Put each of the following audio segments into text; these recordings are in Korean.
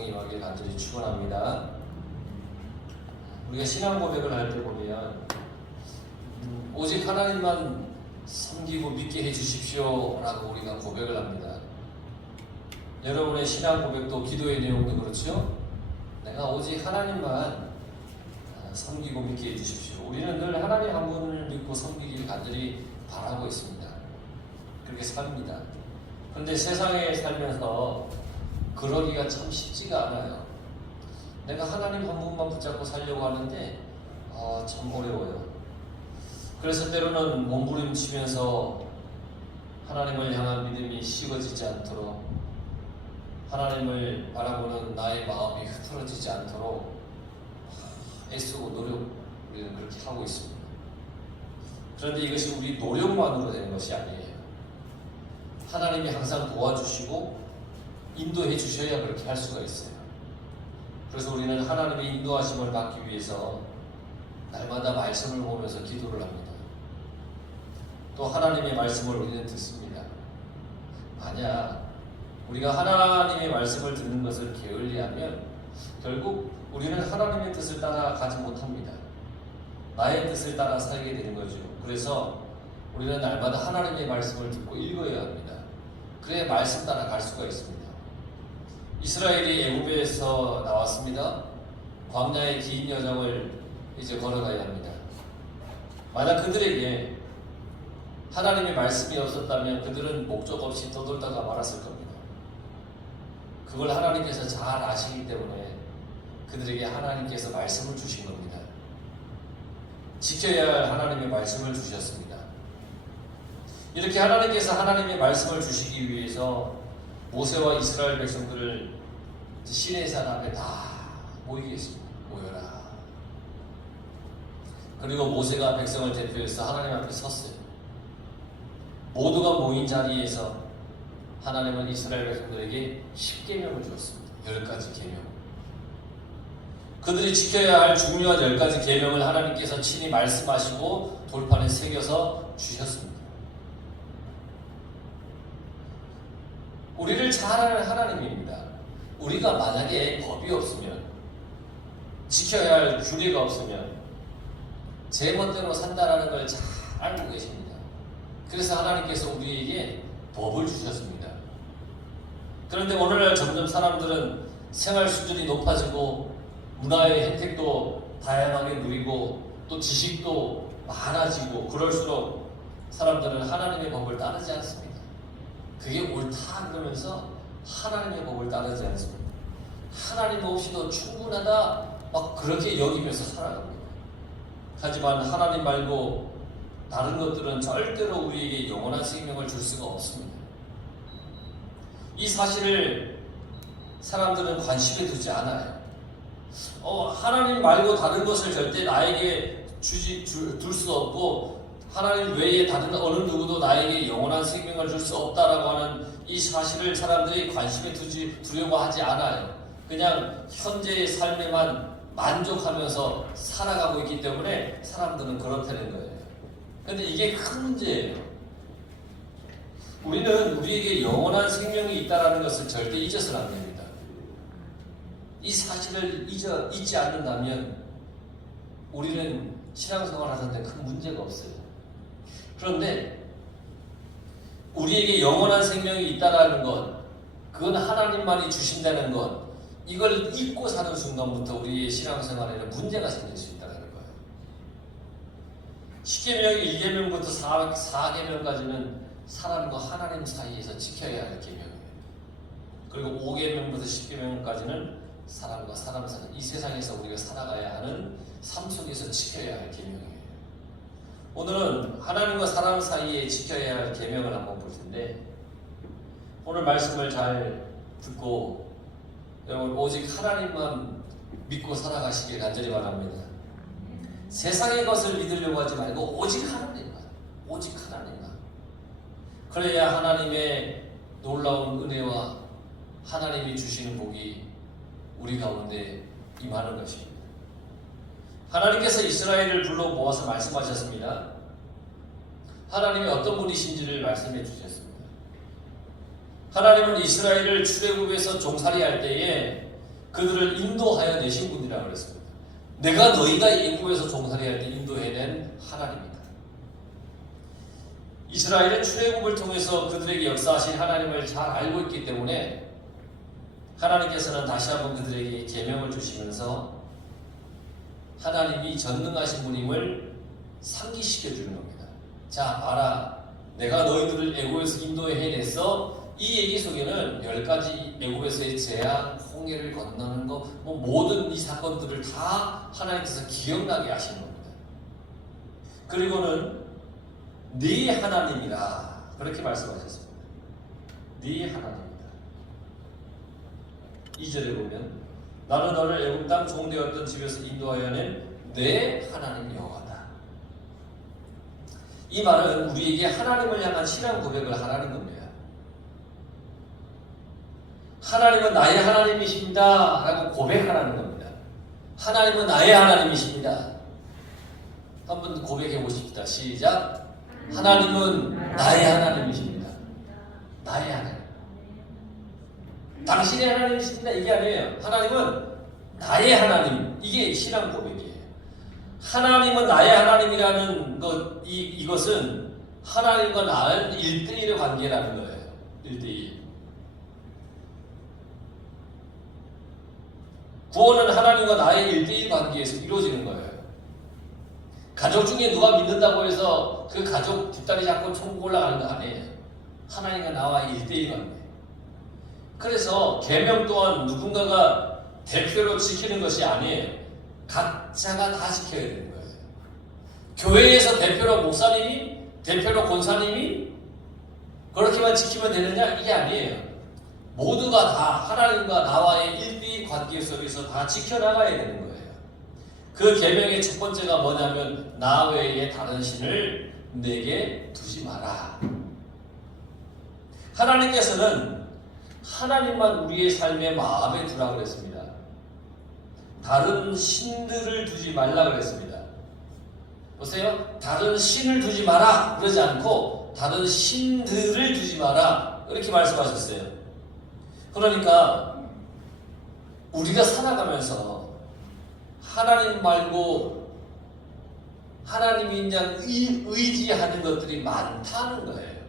은총이 임하길 간절히 축원합니다. 우리가 신앙 고백을 할 때 보면 오직 하나님만 섬기고 믿게 해주십시오 라고 우리가 고백을 합니다. 여러분의 신앙 고백도 기도의 내용도 그렇죠? 내가 오직 하나님만 섬기고 믿게 해주십시오. 우리는 늘 하나님 한 분을 믿고 섬기길 간절히 바라고 있습니다. 그렇게 삽니다. 그런데 세상에 살면서 그러기가 참 쉽지가 않아요. 내가 하나님 한 분만 붙잡고 살려고 하는데 참 어려워요. 그래서 때로는 몸부림치면서 하나님을 향한 믿음이 식어지지 않도록, 하나님을 바라보는 나의 마음이 흐트러지지 않도록 애쓰고 우리는 그렇게 하고 있습니다. 그런데 이것이 우리 노력만으로 되는 것이 아니에요. 하나님이 항상 도와주시고 인도해 주셔야 그렇게 할 수가 있어요. 그래서 우리는 하나님의 인도하심을 받기 위해서 날마다 말씀을 보면서 기도를 합니다. 또 하나님의 말씀을 우리는 듣습니다. 만약 우리가 하나님의 말씀을 듣는 것을 게을리하면 결국 우리는 하나님의 뜻을 따라가지 못합니다. 나의 뜻을 따라 살게 되는 거죠. 그래서 우리는 날마다 하나님의 말씀을 듣고 읽어야 합니다. 그래야 말씀 따라 갈 수가 있습니다. 이스라엘이 애굽에서 나왔습니다. 광야의 긴 여정을 이제 걸어가야 합니다. 만약 그들에게 하나님의 말씀이 없었다면 그들은 목적 없이 떠돌다가 말았을 겁니다. 그걸 하나님께서 잘 아시기 때문에 그들에게 하나님께서 말씀을 주신 겁니다. 지켜야 할 하나님의 말씀을 주셨습니다. 이렇게 하나님께서 하나님의 말씀을 주시기 위해서 모세와 이스라엘 백성들을 시내산 앞에 다 모이게 했습니다. 모여라. 그리고 모세가 백성을 대표해서 하나님 앞에 섰어요. 모두가 모인 자리에서 하나님은 이스라엘 백성들에게 10계명을 주었습니다. 10가지 계명. 그들이 지켜야 할 중요한 10가지 계명을 하나님께서 친히 말씀하시고 돌판에 새겨서 주셨습니다. 우리를 잘 아는 하나님입니다. 우리가 만약에 법이 없으면, 지켜야 할 규례가 없으면 제 멋대로 산다라는 걸 잘 알고 계십니다. 그래서 하나님께서 우리에게 법을 주셨습니다. 그런데 오늘날 점점 사람들은 생활 수준이 높아지고 문화의 혜택도 다양하게 누리고 또 지식도 많아지고 그럴수록 사람들은 하나님의 법을 따르지 않습니다. 그게 옳다 그러면서 하나님의 법을 따르지 않습니다. 하나님 없이도 충분하다 막 그렇게 여기면서 살아갑니다. 하지만 하나님 말고 다른 것들은 절대로 우리에게 영원한 생명을 줄 수가 없습니다. 이 사실을 사람들은 관심에 두지 않아요. 하나님 말고 다른 것을 절대 나에게 둘 수 없고 하나님 외에 다른 어느 누구도 나에게 영원한 생명을 줄 수 없다라고 하는 이 사실을 사람들이 관심에 두려고 하지 않아요. 그냥 현재의 삶에만 만족하면서 살아가고 있기 때문에 사람들은 그렇다는 거예요. 그런데 이게 큰 문제예요. 우리는 우리에게 영원한 생명이 있다는 것을 절대 잊어서는 안 됩니다. 이 사실을 잊지 않는다면 우리는 신앙생활 하는데 큰 문제가 없어요. 그런데 우리에게 영원한 생명이 있다는 것, 그건 하나님만이 주신다는 것, 이걸 잊고 사는 순간부터 우리의 신앙생활에는 문제가 생길 수 있다는 거예요. 10계명 1계명부터 4계명까지는 사람과 하나님 사이에서 지켜야 할 계명이에요. 그리고 5계명부터 10계명까지는 사람과 사람 사이, 이 세상에서 우리가 살아가야 하는 삶 속에서 지켜야 할 계명이에요. 오늘은 하나님과 사람 사이에 지켜야 할 계명을 한번 볼 텐데, 오늘 말씀을 잘 듣고 여러분 오직 하나님만 믿고 살아가시길 간절히 바랍니다. 세상의 것을 믿으려고 하지 말고 오직 하나님만, 오직 하나님만. 그래야 하나님의 놀라운 은혜와 하나님이 주시는 복이 우리 가운데 임하는 것입니다. 하나님께서 이스라엘을 불러 모아서 말씀하셨습니다. 하나님이 어떤 분이신지를 말씀해 주셨습니다. 하나님은 이스라엘을 출애굽에서 종살이할 때에 그들을 인도하여 내신 분이라고 그랬습니다. 내가 너희가 애굽에서 종살이 할 때 인도해낸 하나님이다. 이스라엘은 출애굽을 통해서 그들에게 역사하신 하나님을 잘 알고 있기 때문에 하나님께서는 다시 한번 그들에게 계명을 주시면서 하나님이 전능하신 분임을 상기시켜 주는 겁니다. 자, 봐라. 내가 너희들을 애굽에서 인도해냈어. 이 얘기 속에는 10가지 애굽에서의 재앙, 홍해를 건너는 것, 모든 이 사건들을 다 하나님께서 기억나게 하시는 겁니다. 그리고는 네 하나님이라 그렇게 말씀하셨습니다. 네 하나님이다. 2절에 보면 나는 너를 애굽 땅 종되었던 집에서 인도하여 낸 내 하나님 여호와다. 이 말은 우리에게 하나님을 향한 신앙 고백을 하라는 겁니다. 하나님은 나의 하나님이십니다 라고 고백하라는 겁니다. 하나님은 나의 하나님이십니다. 한번 고백해 보십시다. 시작. 하나님은 나의 하나님이십니다. 나의 하나님. 당신의 하나님이십니다. 이게 아니에요. 하나님은 나의 하나님. 이게 신앙 고백이에요. 하나님은 나의 하나님이라는 이것은 하나님과 나의 1대1의 관계라는 거예요. 1대1. 구원은 하나님과 나의 1대1 관계에서 이루어지는 거예요. 가족 중에 누가 믿는다고 해서 그 가족 뒷다리 잡고 천국 올라가는 거 아니에요. 하나님과 나와의 1대1 관계. 그래서 계명 또한 누군가가 대표로 지키는 것이 아니에요. 각자가 다 지켜야 되는 거예요. 교회에서 대표로 목사님이, 대표로 권사님이 그렇게만 지키면 되느냐? 이게 아니에요. 모두가 다 하나님과 나와의 1대1 관계 속에서 다 지켜나가야 되는 거예요. 그 계명의 첫 번째가 뭐냐면 나 외에 다른 신을 내게 두지 마라. 하나님께서는 하나님만 우리의 삶의 마음에 두라고 그랬습니다. 다른 신들을 두지 말라 그랬습니다. 보세요. 다른 신을 두지 마라 그러지 않고 다른 신들을 두지 마라 이렇게 말씀하셨어요. 그러니까 우리가 살아가면서 하나님 말고 하나님이 그냥 의지하는 것들이 많다는 거예요.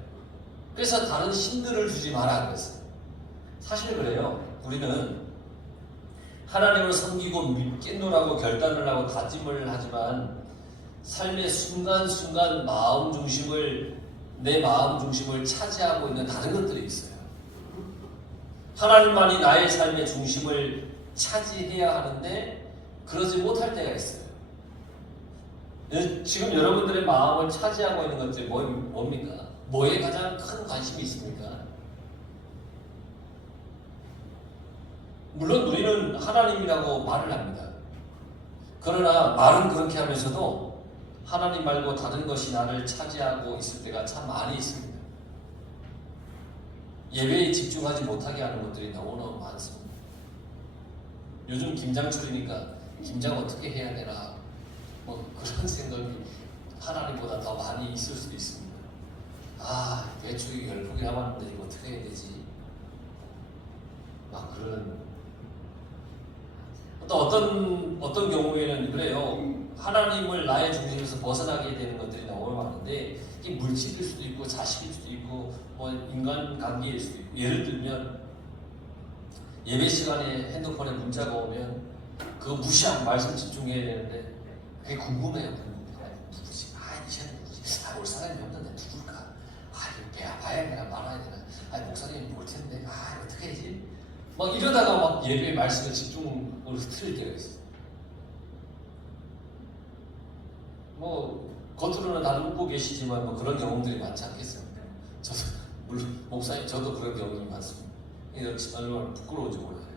그래서 다른 신들을 두지 마라 그랬어요. 사실 그래요. 우리는 하나님을 섬기고 믿겠노라고 결단을 하고 다짐을 하지만 삶의 순간순간 내 마음 중심을 차지하고 있는 다른 것들이 있어요. 하나님만이 나의 삶의 중심을 차지해야 하는데 그러지 못할 때가 있어요. 지금 여러분들의 마음을 차지하고 있는 것들이 뭡니까? 뭐에 가장 큰 관심이 있습니까? 물론 우리는 하나님이라고 말을 합니다. 그러나 말은 그렇게 하면서도 하나님 말고 다른 것이 나를 차지하고 있을 때가 참 많이 있습니다. 예배에 집중하지 못하게 하는 것들이 너무너무 많습니다. 요즘 김장철이니까 김장 어떻게 해야 되나 그런 생각이 하나님보다 더 많이 있을 수도 있습니다. 대충 10포기 남았는데 이거 어떻게 해야 되지? 그런 어떤 경우에는 그래요. 하나님을 나의 중심에서 벗어나게 되는 것들이 너무 많은데 이게 물질일 수도 있고 자식일 수도 있고 인간관계일 수도 있고 예를 들면 예배 시간에 핸드폰에 문자가 오면 그거 무시하고 말씀 집중해야 되는데 그게 궁금해요. 누구지? 이 시간에 누구지? 올 사람이 없는데 누굴까? 이거 봐야 되나 말아야 되나? 목사님이 볼 텐데 어떻게 해야지? 이러다가 예배의 말씀에 집중으로 틀릴 때가 있어요. 겉으로는 다들 웃고 계시지만 그런 경험들이 많지 않겠습니까? 저도 물론 목사님 저도 그런 경험이 많습니다. 얼마나 부끄러운지 몰라요.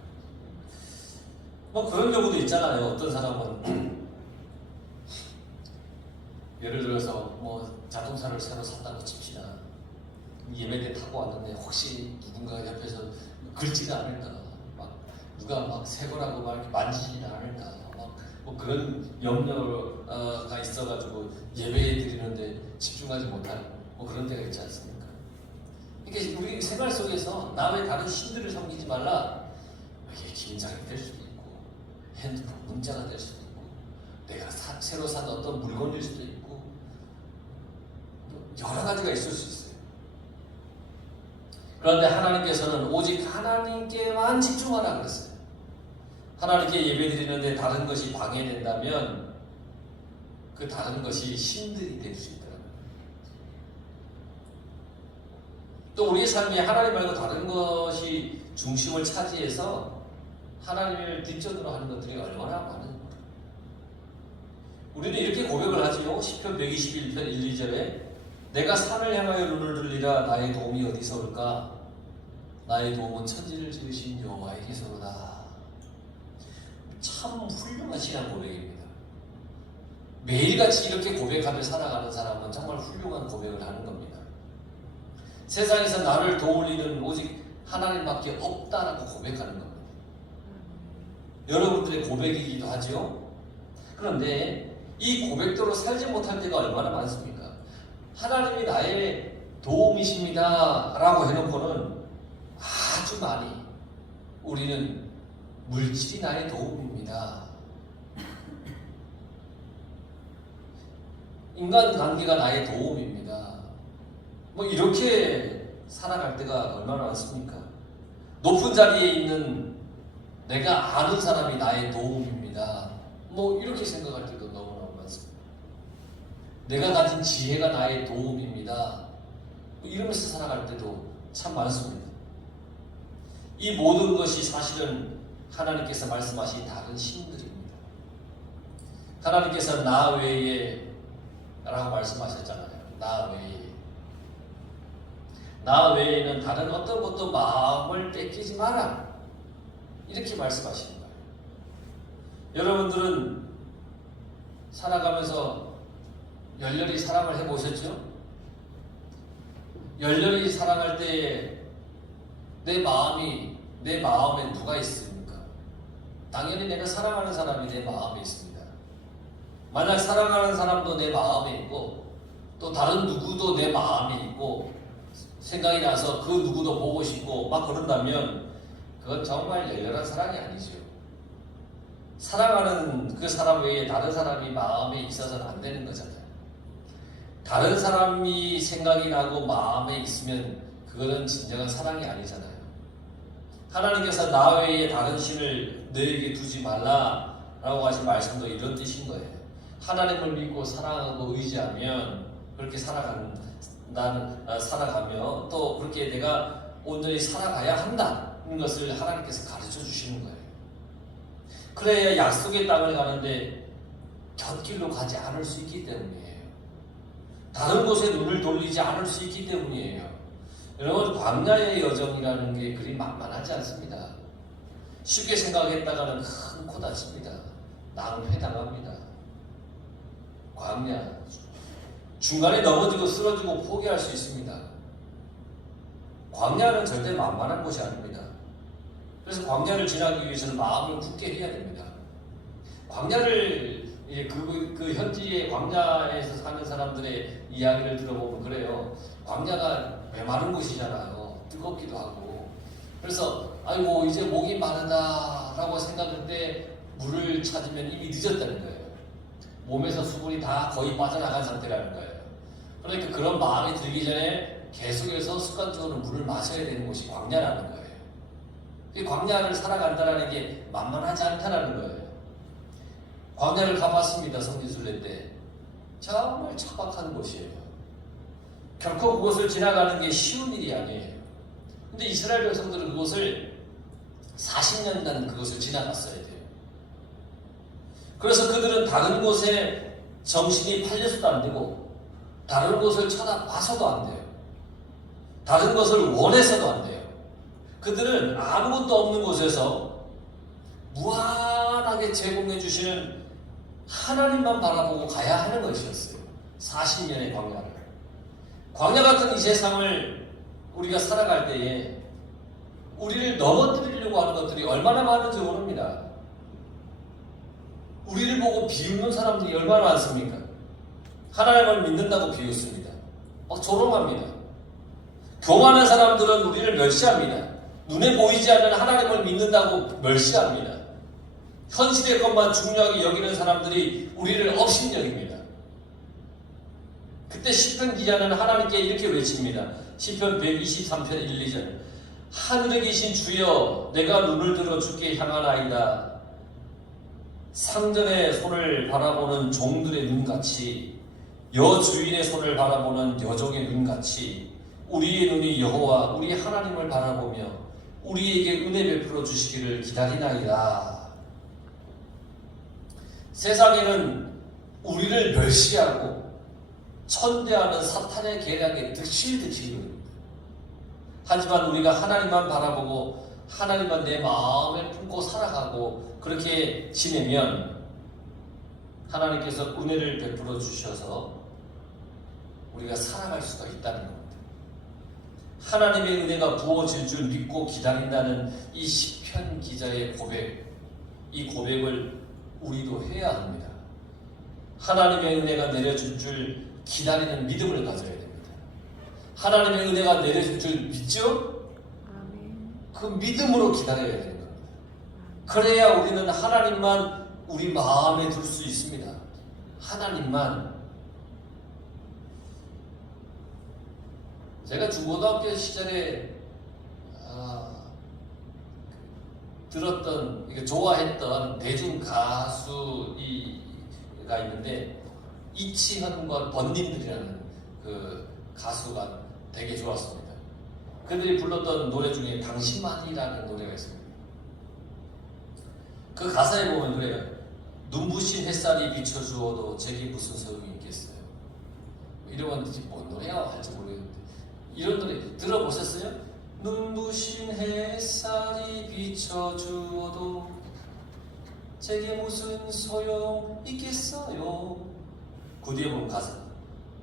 그런 경우도 있잖아요. 어떤 사람은 예를 들어서 자동차를 새로 샀다고 칩시다. 예배 때 타고 왔는데 혹시 누군가 옆에서 긁지는 않을까, 누가 새 거라고 이렇게 만지지는 않을까, 그런 염려가 있어가지고 예배에 드리는데 집중하지 못하는 그런 때가 있지 않습니까? 그러니까 우리 생활 속에서 남의 다른 신들을 섬기지 말라. 이게 긴장이 될 수도 있고 핸드폰 문자가 될 수도 있고 내가 새로 산 어떤 물건일 수도 있고 여러 가지가 있을 수 있어요. 그런데 하나님께서는 오직 하나님께만 집중하라 그랬어요. 하나님께 예배드리는데 다른 것이 방해된다면 그 다른 것이 힘들이 될 수 있더라고요. 또 우리의 삶에 하나님 말고 다른 것이 중심을 차지해서 하나님을 뒷전으로 하는 것들이 얼마나 많은가. 우리는 이렇게 고백을 하지요. 시편 121편 1, 2절에 내가 산을 향하여 눈을 들리라 나의 도움이 어디서 올까? 나의 도움은 천지를 지으신 여호와에게서로다. 참 훌륭한 신앙 고백입니다. 매일같이 이렇게 고백하며 살아가는 사람은 정말 훌륭한 고백을 하는 겁니다. 세상에서 나를 도울리는 오직 하나님밖에 없다라고 고백하는 겁니다. 여러분들의 고백이기도 하죠. 그런데 이 고백대로 살지 못할 때가 얼마나 많습니까? 하나님이 나의 도움이십니다 라고 해놓고는 아주 많이 우리는 물질이 나의 도움입니다, 인간관계가 나의 도움입니다, 뭐 이렇게 살아갈 때가 얼마나 많습니까? 높은 자리에 있는 내가 아는 사람이 나의 도움입니다, 뭐 이렇게 생각할 때도 너무나 많습니다. 내가 가진 지혜가 나의 도움입니다, 뭐 이러면서 살아갈 때도 참 많습니다. 이 모든 것이 사실은 하나님께서 말씀하신 다른 신들입니다. 하나님께서 나 외에 라고 말씀하셨잖아요. 나 외에. 나 외에는 다른 어떤 것도 마음을 뺏기지 마라, 이렇게 말씀하시는 거예요. 여러분들은 살아가면서 열렬히 사랑을 해보셨죠? 열렬히 사랑할 때 내 마음에 누가 있습니까? 당연히 내가 사랑하는 사람이 내 마음에 있습니다. 만약 사랑하는 사람도 내 마음에 있고 또 다른 누구도 내 마음에 있고 생각이 나서 그 누구도 보고 싶고 막 그런다면 그건 정말 열렬한 사랑이 아니죠. 사랑하는 그 사람 외에 다른 사람이 마음에 있어서는 안 되는 거잖아요. 다른 사람이 생각이 나고 마음에 있으면 그거는 진정한 사랑이 아니잖아요. 하나님께서 나 외에 다른 신을 너에게 두지 말라라고 하신 말씀도 이런 뜻인 거예요. 하나님을 믿고 사랑하고 의지하면 그렇게 살아가며 또 그렇게 내가 온전히 살아가야 한다는 것을 하나님께서 가르쳐 주시는 거예요. 그래야 약속의 땅을 가는데 곁길로 가지 않을 수 있기 때문이에요. 다른 곳에 눈을 돌리지 않을 수 있기 때문이에요. 여러분, 광야의 여정이라는 게 그리 만만하지 않습니다. 쉽게 생각했다가는 큰 코 다칩니다. 낭패당합니다. 광야, 중간에 넘어지고 쓰러지고 포기할 수 있습니다. 광야는 절대 만만한 곳이 아닙니다. 그래서 광야를 지나기 위해서는 마음을 굳게 해야 됩니다. 광야를 그 현지의 광야에서 사는 사람들의 이야기를 들어보면 그래요. 광야가 메마른 곳이잖아요. 뜨겁기도 하고. 그래서 아이고 이제 목이 마르다라고 생각할 때 물을 찾으면 이미 늦었다는 거예요. 몸에서 수분이 다 거의 빠져나간 상태라는 거예요. 그러니까 그런 마음이 들기 전에 계속해서 습관적으로 물을 마셔야 되는 곳이 광야라는 거예요. 이 광야를 살아간다는 게 만만하지 않다는 거예요. 광야를 가봤습니다. 성지순례 때. 정말 척박한 곳이에요. 결코 그곳을 지나가는 게 쉬운 일이 아니에요. 근데 이스라엘 백성들은 그곳을 40년간 그곳을 지나갔어야 돼요. 그래서 그들은 다른 곳에 정신이 팔려서도 안 되고 다른 곳을 쳐다봐서도 안 돼요. 다른 것을 원해서도 안 돼요. 그들은 아무것도 없는 곳에서 무한하게 제공해 주시는 하나님만 바라보고 가야 하는 것이었어요. 40년의 광야를. 광야 같은 이 세상을 우리가 살아갈 때에 우리를 넘어뜨리려고 하는 것들이 얼마나 많은지 모릅니다. 우리를 보고 비웃는 사람들이 얼마나 많습니까? 하나님을 믿는다고 비웃습니다. 막 조롱합니다. 교만한 사람들은 우리를 멸시합니다. 눈에 보이지 않는 하나님을 믿는다고 멸시합니다. 현실의 것만 중요하게 여기는 사람들이 우리를 업신여깁니다. 그때 시편 기자는 하나님께 이렇게 외칩니다. 시편 123편 1, 2절. 하늘에 계신 주여, 내가 눈을 들어 주께 향하나이다. 상전의 손을 바라보는 종들의 눈같이, 여주인의 손을 바라보는 여종의 눈같이 우리의 눈이 여호와 우리 하나님을 바라보며 우리에게 은혜 베풀어 주시기를 기다리나이다. 세상에는 우리를 멸시하고 천대하는 사탄의 계략에 득실득실입니다. 하지만 우리가 하나님만 바라보고 하나님만 내 마음에 품고 살아가고 그렇게 지내면 하나님께서 은혜를 베풀어 주셔서 우리가 살아갈 수가 있다는 겁니다. 하나님의 은혜가 부어질 줄 믿고 기다린다는 이 시편 기자의 고백, 이 고백을 우리도 해야 합니다. 하나님의 은혜가 내려줄 줄 기다리는 믿음을 가져야 됩니다. 하나님의 은혜가 내려줄 줄 믿죠? 그 믿음으로 기다려야 되는 겁니다. 그래야 우리는 하나님만 우리 마음에 둘 수 있습니다. 하나님만. 제가 중고등학교 시절에 들었던, 좋아했던 대중 가수가 있는데 이치현과 번님들이라는 그 가수가 되게 좋았습니다. 그들이 불렀던 노래 중에 당신만이라는 노래가 있습니다. 그 가사에 보면 그래요. 눈부신 햇살이 비춰주어도 제게 무슨 소용이 있겠어요. 이러면 뭔 노래야 할지 모르겠는데 이런 노래 들어보셨어요? 눈부신 햇살이 비춰주어도 제게 무슨 소용 있겠어요. 그 뒤에 보면 가사.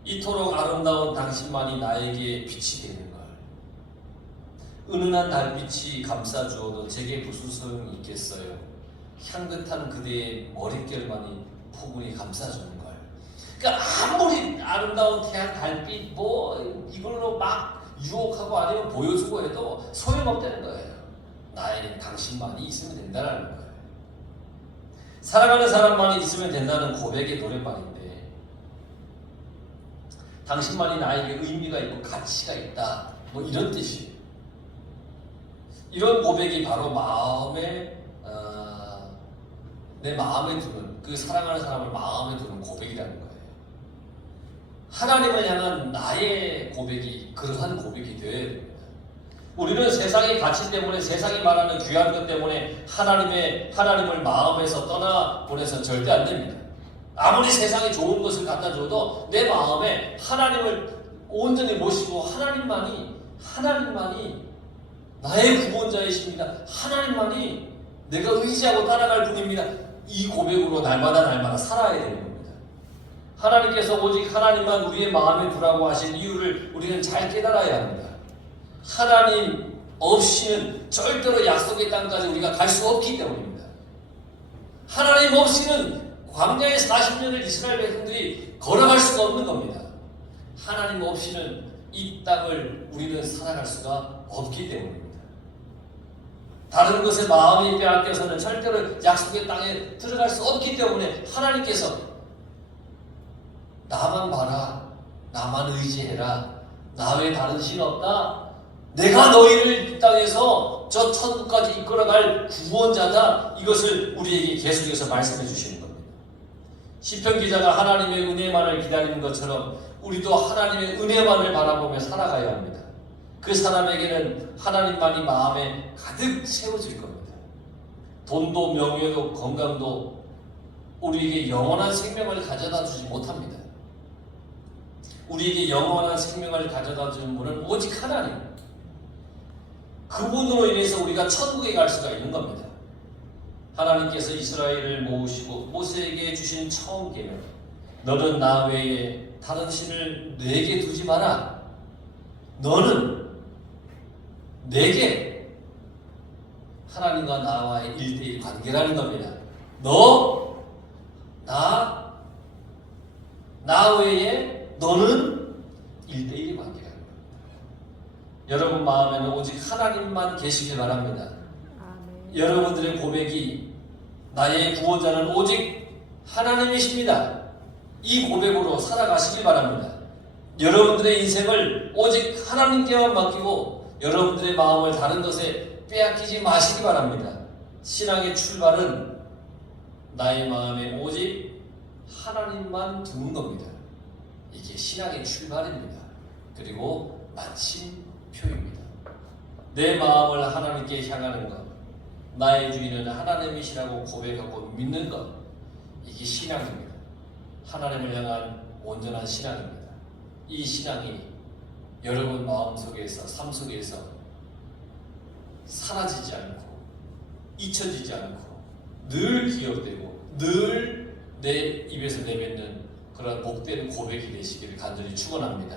이토록 아름다운 당신만이 나에게 빛이 되는 걸. 은은한 달빛이 감싸주어도 제게 무슨 소용이 있겠어요. 향긋한 그대의 머릿결만이 포근히 감싸주는 걸. 그러니까 아무리 아름다운 태양, 달빛 이걸로 막 유혹하고 아니면 보여주고 해도 소용없다는 거예요. 나에겐 당신만이 있으면 된다는 거예요. 사랑하는 사람만이 있으면 된다는 고백의 노랫말인데 당신만이 나에게 의미가 있고 가치가 있다. 이런 뜻이에요. 이런 고백이 바로 내 마음에 두는, 그 사랑하는 사람을 마음에 두는 고백이라는 거예요. 하나님을 향한 나의 고백이 그러한 고백이 되어야 됩니다. 우리는 세상의 가치 때문에, 세상이 말하는 귀한 것 때문에 하나님을 마음에서 떠나보내서 절대 안 됩니다. 아무리 세상에 좋은 것을 갖다 줘도 내 마음에 하나님을 온전히 모시고 하나님만이 나의 구원자이십니다. 하나님만이 내가 의지하고 따라갈 분입니다. 이 고백으로 날마다 살아야 되는 겁니다. 하나님께서 오직 하나님만 우리의 마음에 두라고 하신 이유를 우리는 잘 깨달아야 합니다. 하나님 없이는 절대로 약속의 땅까지 우리가 갈 수 없기 때문입니다. 하나님 없이는 광야의 40년을 이스라엘 백성들이 걸어갈 수가 없는 겁니다. 하나님 없이는 이 땅을 우리는 살아갈 수가 없기 때문입니다. 다른 것에 마음이 빼앗겨서는 절대로 약속의 땅에 들어갈 수 없기 때문에 하나님께서 나만 봐라, 나만 의지해라, 나 외에 다른 신 없다, 내가 너희를 이 땅에서 저 천국까지 이끌어갈 구원자다, 이것을 우리에게 계속해서 말씀해 주시는 겁니다. 시편 기자가 하나님의 은혜만을 기다리는 것처럼 우리도 하나님의 은혜만을 바라보며 살아가야 합니다. 그 사람에게는 하나님만이 마음에 가득 채워질 겁니다. 돈도 명예도 건강도 우리에게 영원한 생명을 가져다 주지 못합니다. 우리에게 영원한 생명을 가져다 주는 분은 오직 하나님. 그분으로 인해서 우리가 천국에 갈 수가 있는 겁니다. 하나님께서 이스라엘을 모으시고 모세에게 주신 처음 계명, 너는 나 외에 다른 신을 내게 두지 마라. 너는 내게 하나님과 나와의 1대1 관계라는 겁니다. 나 외에 너는 1대1 관계라는 겁니다. 여러분 마음에는 오직 하나님 하나님만 계시길 바랍니다. 아멘. 여러분들의 고백이 나의 구원자는 오직 하나님이십니다. 이 고백으로 살아가시길 바랍니다. 여러분들의 인생을 오직 하나님께만 맡기고 여러분들의 마음을 다른 것에 빼앗기지 마시기 바랍니다. 신앙의 출발은 나의 마음에 오직 하나님만 두는 겁니다. 이게 신앙의 출발입니다. 그리고 마침표입니다. 내 마음을 하나님께 향하는 것, 나의 주인은 하나님이시라고 고백하고 믿는 것, 이게 신앙입니다. 하나님을 향한 온전한 신앙입니다. 이 신앙이 여러분 마음속에서, 삶 속에서 사라지지 않고 잊혀지지 않고 늘 기억되고 늘 내 입에서 내뱉는 그런 복된 고백이 되시기를 간절히 축원합니다.